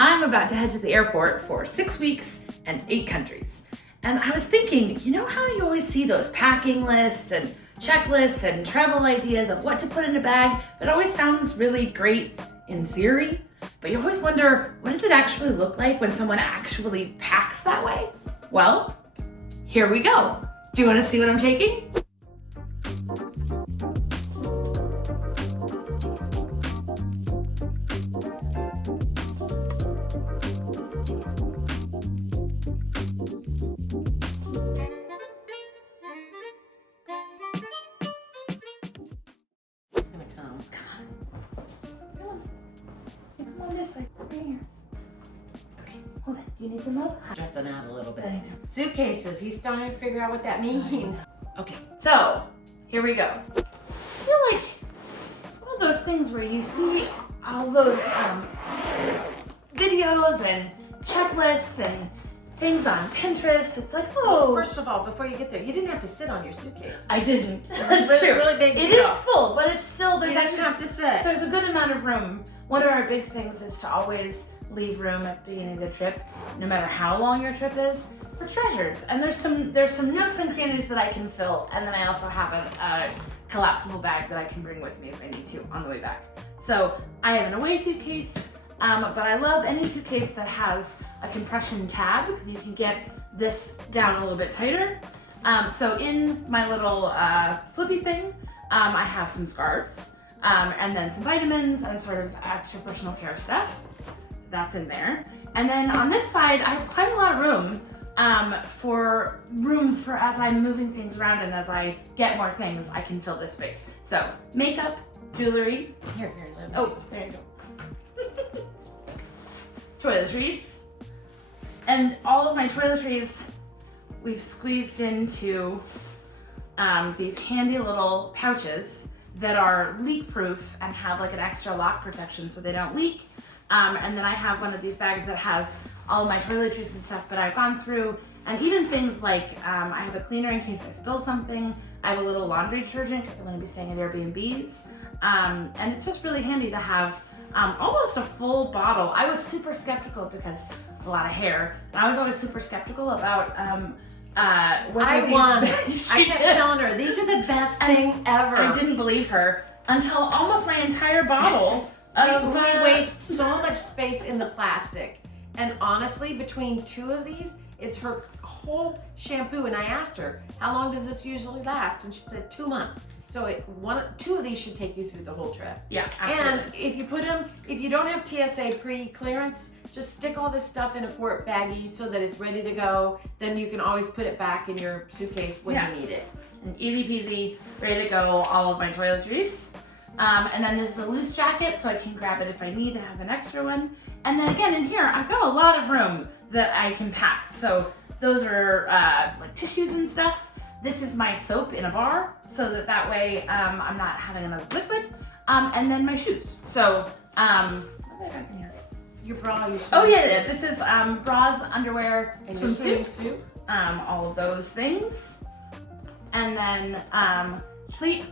I'm about to head to the airport for 6 weeks and 8 countries. And I was thinking, you know how you always see those packing lists and checklists and travel ideas of what to put in a bag? It always sounds really great in theory, but you always wonder, what does it actually look like when someone actually packs that way? Well, here we go. Do you want to see what I'm taking? This like right here. Okay, hold it. You need some help? Stressing out a little bit. I know. Suitcases. He's starting to figure out what that means. Okay, so here we go. I feel like it's one of those things where you see all those videos and checklists and things on Pinterest. It's like, oh. First of all, before you get there, you didn't have to sit on your suitcase. I didn't. That's That's true. really big It deal. is full, but it's still You didn't have to sit. There's a good amount of room. One of our big things is to always leave room at the beginning of the trip, no matter how long your trip is, for treasures. And there's some nooks and crannies that I can fill, and then I also have a collapsible bag that I can bring with me if I need to on the way back. So I have an away suitcase, but I love any suitcase that has a compression tab because you can get this down a little bit tighter. So in my little flippy thing, I have some scarves. And then some vitamins and sort of extra personal care stuff. So that's in there. And then on this side, I have quite a lot of room for as I'm moving things around and as I get more things, I can fill this space. So makeup, jewelry. Here, let me. Oh, there you go. Toiletries. And all of my toiletries, we've squeezed into these handy little pouches that are leak-proof and have like an extra lock protection so they don't leak. And then I have one of these bags that has all of my toiletries and stuff, but I've gone through, and even things like, I have a cleaner in case I spill something. I have a little laundry detergent because I'm gonna be staying at Airbnbs. And it's just really handy to have almost a full bottle. I was super skeptical because a lot of hair, and I was always super skeptical about I kept telling her, these are the best thing ever. I didn't believe her until almost my entire bottle we waste so much space in the plastic. And honestly, between two of these, it's her whole shampoo. And I asked her, how long does this usually last? And she said 2 months. So two of these should take you through the whole trip. Yeah, absolutely. And if you don't have TSA pre-clearance, just stick all this stuff in a quart baggie so that it's ready to go. Then you can always put it back in your suitcase when you need it. And easy peasy, ready to go, all of my toiletries. And then this is a loose jacket, so I can grab it if I need to have an extra one. And then again, in here, I've got a lot of room that I can pack. So those are like tissues and stuff. This is my soap in a bar, so that way I'm not having another liquid. And then my shoes. So, what did I got in here? Your bra, your shoes. Oh yeah, this is bras, underwear, and your swimsuit. All of those things. And then sleep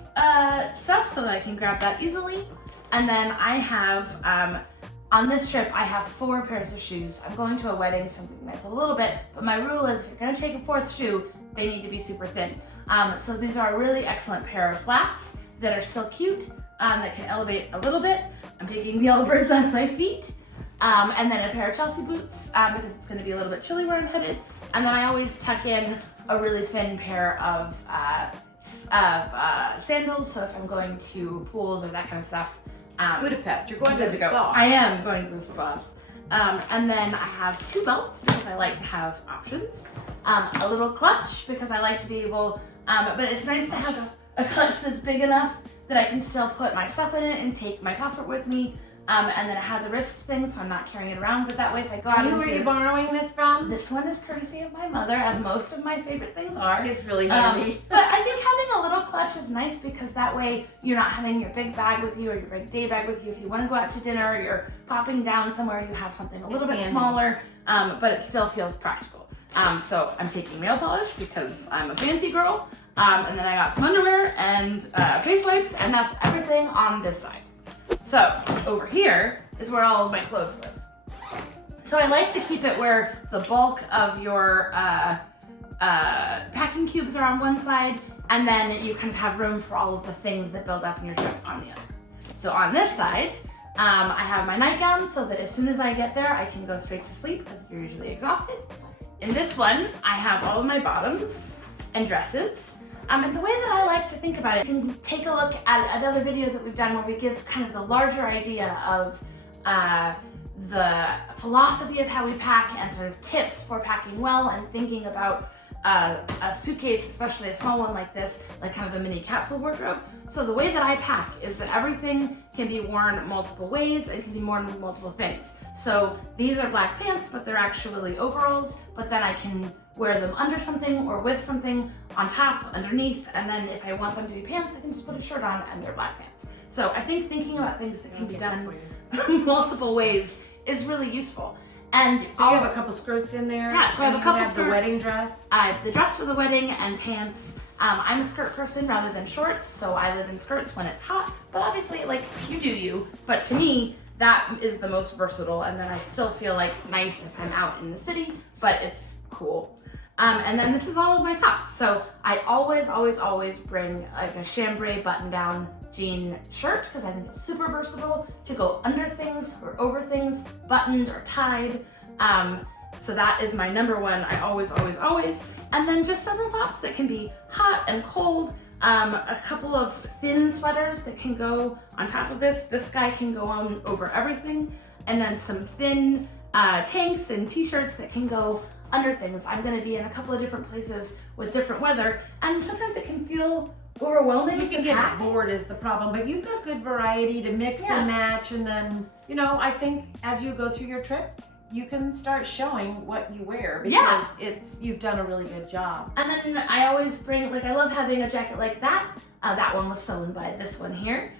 stuff so that I can grab that easily. And then I have, on this trip, I have 4 pairs of shoes. I'm going to a wedding, so I'm going to miss a little bit, but my rule is if you're gonna take a 4th shoe, they need to be super thin. So these are a really excellent pair of flats that are still cute, that can elevate a little bit. I'm taking the Yellowbirds on my feet. And then a pair of Chelsea boots, because it's gonna be a little bit chilly where I'm headed. And then I always tuck in a really thin pair of sandals, so if I'm going to pools or that kind of stuff. Budapest, you're going to the spa. I am going to the spas. And then I have 2 belts because I like to have options. A little clutch because I like to be able, but it's nice to have a clutch that's big enough that I can still put my stuff in it and take my passport with me. And then it has a wrist thing, so I'm not carrying it around, but that way if I go out Who are you borrowing this from? This one is courtesy of my mother, as most of my favorite things are. It's really handy. But I think having a little clutch is nice because that way you're not having your big bag with you or your big day bag with you. If you want to go out to dinner or you're popping down somewhere, you have something a little bit smaller, but it still feels practical. So I'm taking nail polish because I'm a fancy girl, and then I got some underwear and face wipes, and that's everything on this side. So over here is where all of my clothes live. So I like to keep it where the bulk of your packing cubes are on one side, and then you kind of have room for all of the things that build up in your trip on the other. So on this side, I have my nightgown so that as soon as I get there, I can go straight to sleep because you're usually exhausted. In this one, I have all of my bottoms and dresses. And the way that I like to think about it, you can take a look at another video that we've done where we give kind of the larger idea of the philosophy of how we pack and sort of tips for packing well and thinking about a suitcase, especially a small one like this, like kind of a mini capsule wardrobe. So the way that I pack is that everything can be worn multiple ways and can be worn with multiple things. So these are black pants, but they're actually overalls, but then I can wear them under something or with something on top, underneath, and then if I want them to be pants, I can just put a shirt on and they're black pants. So I think thinking about things that can be done multiple ways is really useful. And so you have a couple skirts in there. Yeah, so I have a couple skirts. skirts. The wedding dress. I have the dress for the wedding and pants. I'm a skirt person rather than shorts, so I live in skirts when it's hot. But obviously, like, you do you. But to me, that is the most versatile, and then I still feel like nice if I'm out in the city, but it's cool. And then this is all of my tops. So I always bring like a chambray button-down jean shirt because I think it's super versatile to go under things or over things, buttoned or tied. So that is my number one. I always. And then just several tops that can be hot and cold. A couple of thin sweaters that can go on top of this. This guy can go on over everything. And then some thin tanks and t-shirts that can go under things. I'm going to be in a couple of different places with different weather, and sometimes it can feel overwhelming. You can get bored is the problem, but you've got good variety to mix and match, and then, you know, I think as you go through your trip, you can start showing what you wear because you've done a really good job. And then I always bring, like, I love having a jacket like that. That one was sewn by this one here,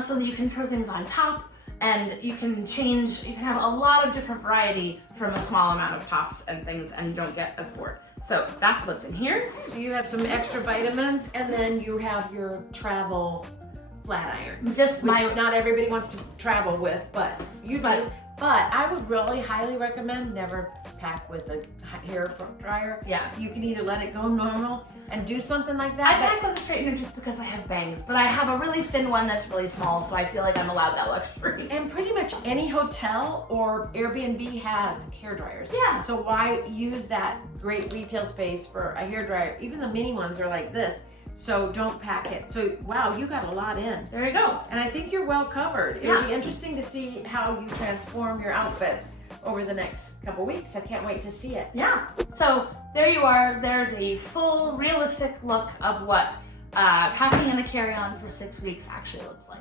so that you can throw things on top. And you can change, you can have a lot of different variety from a small amount of tops and things, and you don't get as bored. So that's what's in here. So you have some extra vitamins, and then you have your travel flat iron. Which not everybody wants to travel with, but you do. But I would really highly recommend never pack with a hair dryer. Yeah. You can either let it go normal and do something like that. I pack with a straightener just because I have bangs, but I have a really thin one that's really small, so I feel like I'm allowed that luxury. And pretty much any hotel or Airbnb has hair dryers. Yeah. So why use that great retail space for a hair dryer? Even the mini ones are like this. So don't pack it. So wow, you got a lot in. There you go. And I think you're well covered. Yeah. It'll be interesting to see how you transform your outfits over the next couple weeks. I can't wait to see it. Yeah. So there you are. There's a full, realistic look of what packing in a carry-on for 6 weeks actually looks like.